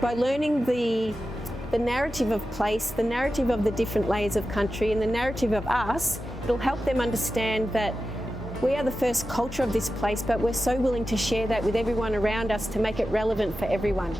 By learning the narrative of place, the narrative of the different layers of country and the narrative of us, it'll help them understand that we are the first culture of this place, but we're so willing to share that with everyone around us to make it relevant for everyone.